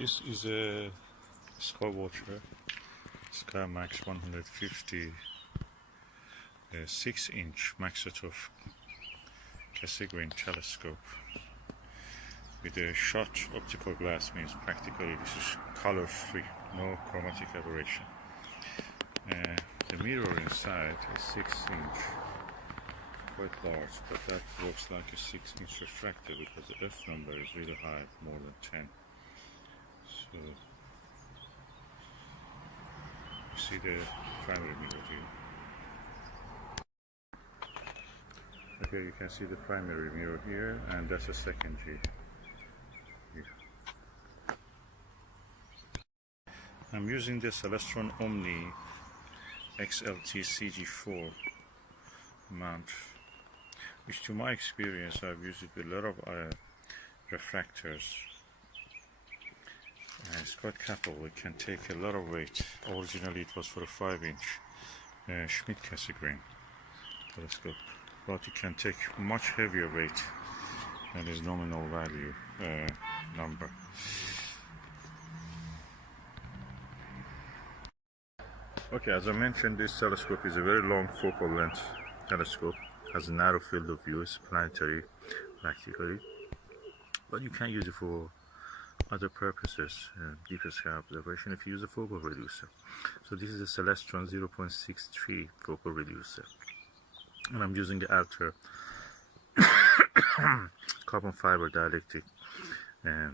This is a Skywatcher Skymax 150 6-inch Maksutov-Cassegrain telescope with a shot optical glass. Means practically this is color free, no chromatic aberration. The mirror inside is 6-inch, quite large, but that looks like a 6-inch refractor because the F number is really high, more than 10. So you see the primary mirror here. Okay, you can see the primary mirror here, and that's a secondary here. I'm using the Celestron Omni XLT CG4 mount, which to my experience I've used it with a lot of refractors. It's quite capable. It can take a lot of weight. Originally it was for a 5-inch Schmidt-Cassegrain telescope, but it can take much heavier weight than its nominal value number. Okay, as I mentioned, this telescope is a very long focal length telescope, has a narrow field of view, it's planetary practically, but you can use it for other purposes, deeper sky observation, if you use a focal reducer. So this is a Celestron 0.63 focal reducer, and I'm using the Altair carbon fiber dielectric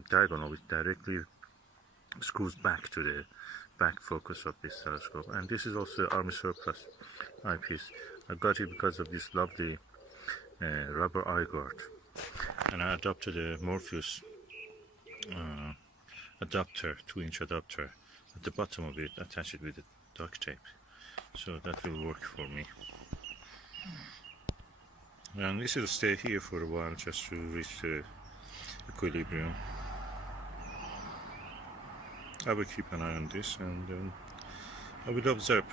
diagonal, which directly screws back to the back focus of this telescope. And this is also Army Surplus Eyepiece. I got it because of this lovely rubber eye guard, and I adopted a Morpheus adapter, 2-inch adapter at the bottom of it, attach it with a duct tape, so that will work for me. And this will stay here for a while just to reach the equilibrium. I will keep an eye on this, and I will observe